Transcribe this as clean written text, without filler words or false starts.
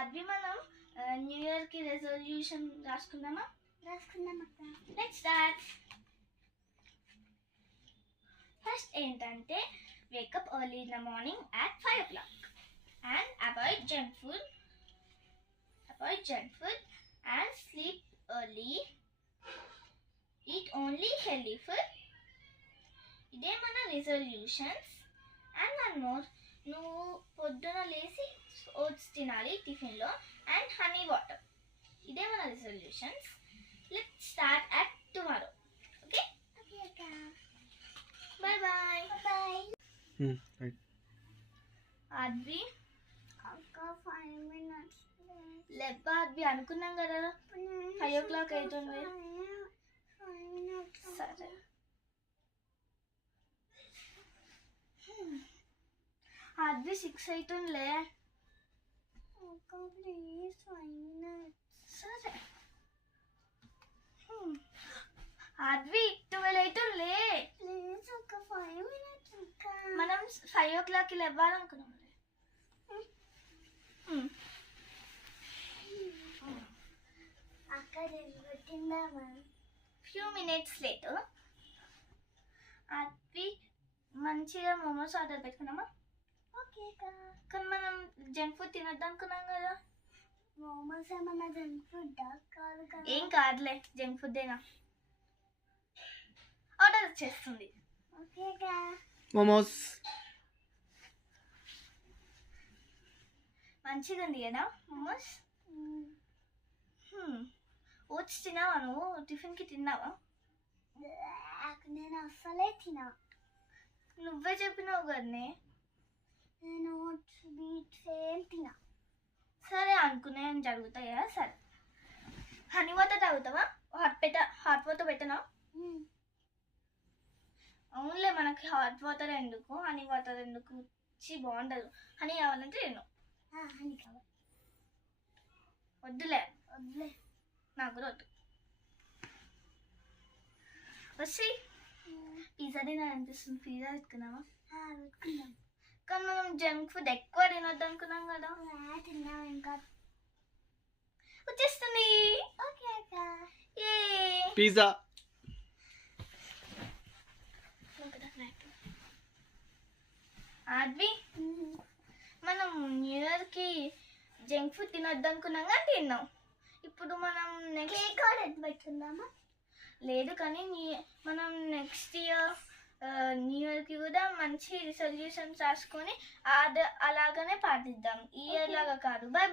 అది మనం న్యూ ఇయర్కి రెజల్యూషన్ రాసుకుందామా? రాసుకుందామక్క. Let's start. ఫస్ట్ ఏంటంటే wake up early in the morning at 5 o'clock and avoid junk food and sleep early. Eat only healthy food. ఇదే మన రిజల్యూషన్స్. అండ్ వన్ మోర్, నువ్వు పొద్దున లేచి ఓట్స్ తినాలి టిఫిన్లో అండ్ హనీ వాటర్. ఇదే మన resolutions. Let's start at tomorrow. Okay okay అక్క. Bye bye. Bye. Advi అక్క 5 minutes. లెబ్బా ఆద్వి, అనుకున్నాం కదా 5 o'clock అవుతుంది. 5 minutes. సరే ఆద్వి 6 అవుతుందిలే. అక్క ప్లీజ్ 5 minutes. సరే ఆద్వి 12 అవుతుందిలే. ప్లీజ్ అక్క 5 minutes అక్క. మనం 5 o'clockకి లేవాలనుకున్నాం. అక్క తిందామా? ఫ్యూ మినిట్స్ లేటర్ ఆద్వి మంచిగా మోమోస్ ఆర్డర్ పెట్టుకున్నామా? ఓకే అక్క. కానీ మనం జంక్ ఫుడ్ తినొద్దు అనుకున్నాం కదా. మోమోస్ ఏమన్నా జంక్ ఫుడ్ కాదు కదా? ఏం కాదులే, జంక్ ఫుడ్డేనా. ఆర్డర్ చేస్తుంది. ఓకే అక్క. మోమోస్ మంచిగా ఉంది కదా మోమోస్. ఓట్స్ తిన్నావా నువ్వు? టిఫిన్కి తిన్నావా? నేను అస్సలే తినా. నువ్వే చెప్పినావు కదనే. నేను స్వీట్స్ ఏం తినా. సరే అనుకునే జరుగుతాయి కదా. సరే హనీ వాటర్ తాగుతావా? హాట్ వాటర్ పెట్టనా? అవునులే, మనకి హాట్ వాటర్ ఎందుకు, హనీ వాటర్ ఎందుకు, బాగుండదు. హనీ కావాలంటే నేను. హనీ కావాలి. వద్దులే, వద్దులే, నాకు కూడా వద్దు. వచ్చి పిజ్జా తినాలనిపిస్తుంది. పిజ్జా పెట్టుకున్నావా? పెట్టుకుందాం. కానీ మనం జంక్ ఫుడ్ ఎక్కువ తినొద్దు అనుకున్నాం కదా. తిన్నాం ఇంకా. వచ్చేస్తుంది. ఓకే అక్క. ఏ పిజ్జా. ఆద్వి, మనం న్యూ ఇయర్కి జంక్ ఫుడ్ తినొద్దు అనుకున్నాం కానీ తిన్నాం. ఇప్పుడు మనం కేక్ ఆర్డర్ పెట్టుకుందామా? లేదు, కానీ మనం నెక్స్ట్ ఇయర్ న్యూ ఇయర్కి కూడా మంచి రిజల్యూషన్స్ రాసుకొని అలాగనే పాటిద్దాం. ఈ ఇయర్ లాగా కాదు. బాయ్.